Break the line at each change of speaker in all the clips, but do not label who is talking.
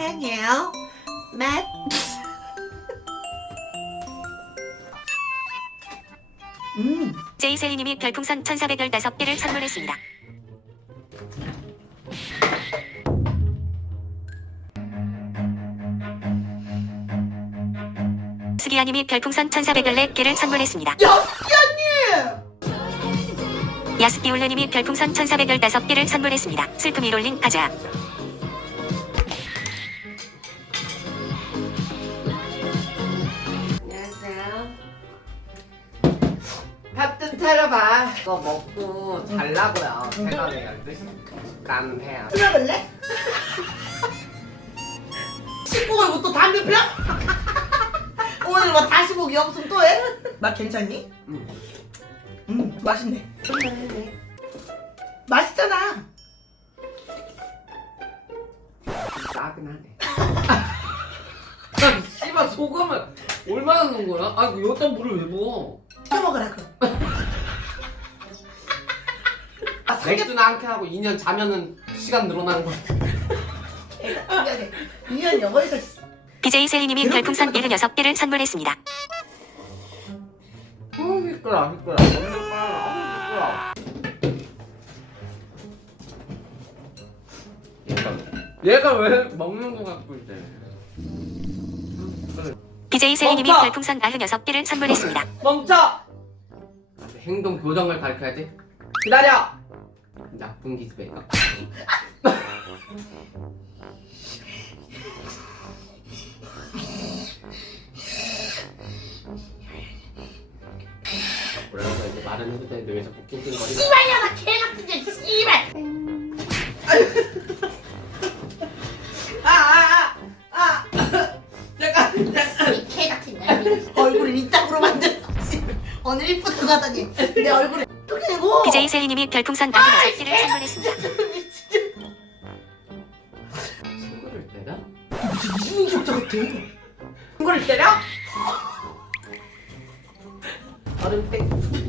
사랑해요. 맛.
제이셀리님이 별풍선 1415개를 선물했습니다. 스기야님이 별풍선 1414개를 선물했습니다. 야스키올레님이 별풍선 1415개를 선물했습니다. 슬픔이 롤링 가자.
안녕하세요. 밥 좀 차려봐.
이거 먹고 잘라고요. 제가 내가 깐 해요.
끊어볼래? 식구가 이거 또 담배 펴? 오늘 뭐 다시 보기 없으면 또 해? 맛 괜찮니? 맛있네. 맛있잖아.
짜증나네. 아니 씨발 소금을 얼마나 넣은 거야? 아 이거 여기다 물을 왜 부어?
시켜 먹으라 그럼.
맥주나 한 캔 하고 2년 자면은 시간 늘어나는 거야.
미안해. 미안 영어에서
BJ 셀리님이 별풍선 76개를 선물했습니다.
시끄러 시끄러. 너무 빨라. 얘가 왜 먹는 거 같고 이제.
BJ 셀리님이
멈춰!
별풍선 96개를 선물했습니다.
멈춰! 행동 교정을 가르쳐야지. 기다려! 나쁜 기습이가. 그러면서 이제 말은 해도 되는데 왜 자꾸 낑낑거리나?
씨발년아 개 같은 년 씨발. 잠깐. 개 같은 년. 얼굴을 이따구로 만들어. 오늘 이쁘다고 하더니 내 얼굴을 어떻게 내고?
BJ 셀리님이 별풍선 96개를 선물했습니다.
친구를 때려?
무슨 이중인격자 같아.
친구를 때려? 얼음 땡.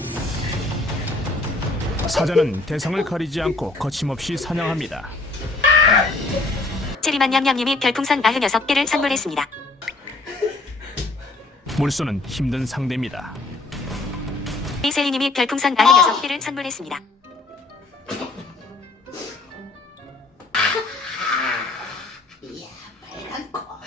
사자는 대상을 가리지 않고 거침없이 사냥합니다.
체리만 냠냠님이 별풍선 96개를 선물했습니다.
물소는 힘든 상대입니다.
셀리님이 별풍선 96개를 선물했습니다.
이야 빨간 거.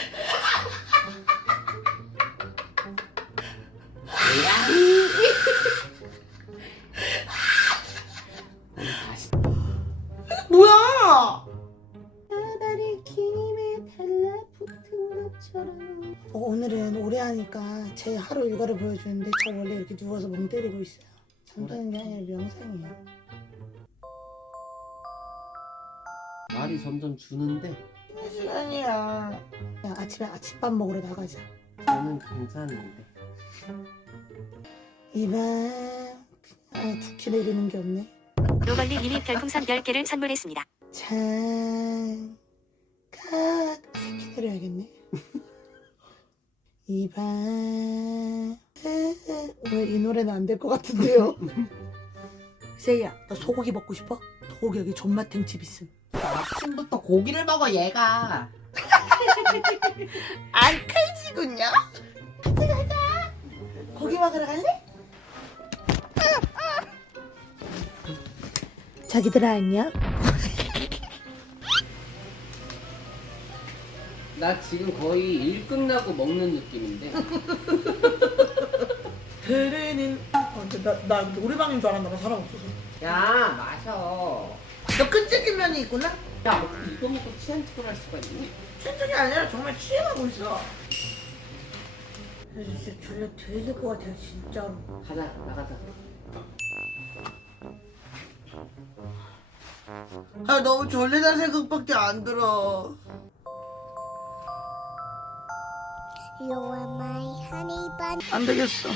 뭐야?
바다를 김에 달라붙은 것처럼. 오늘은 오래 하니까 제 하루 일과를 보여주는데 저 원래 이렇게 누워서 멍 때리고 있어요. 잠자는 게 아니라 명상이에요.
말이 점점 주는데
시간이야. 야, 아침에 아침밥 먹으러 나가자.
저는 괜찮은데.
이밤 두키 내리는 게 없네.
로벌리님이 별풍선 10개를 선물했습니다.
잠깐 새끼 내려야겠네. 이밤 왜 이 노래는 안 될 것 같은데요? 세이야 너 소고기 먹고 싶어? 소고기 여기 존맛탱집 있음.
아침부터 고기를 먹어 얘가.
안 칼지군요. 가자. 고기 먹으러 갈래? 자기들아 안녕?
나 지금 거의 일 끝나고 먹는 느낌인데.
그래는 나 노래방인 줄 알았나 봐 사람 없어서.
야 마셔.
너 끈질긴 면이 있구나?
야 어떻게 이거 먹고 취한 척을 할 수가 있니?
천천히 아니라 정말 취해가고 있어.
진짜 졸려 돼질 것 같아요 진짜로.
가자 나가자.
아 너무 졸리다는 생각밖에 안 들어.
You are my honey bun.
안 되겠어.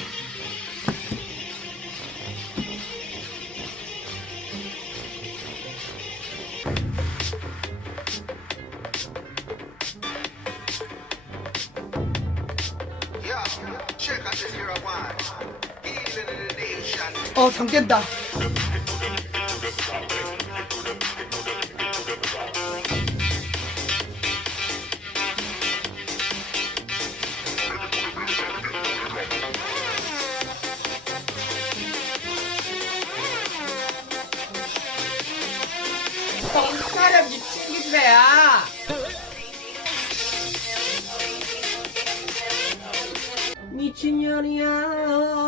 잠 깬다.
정신 차려 미친 기집애야. 미친년이야.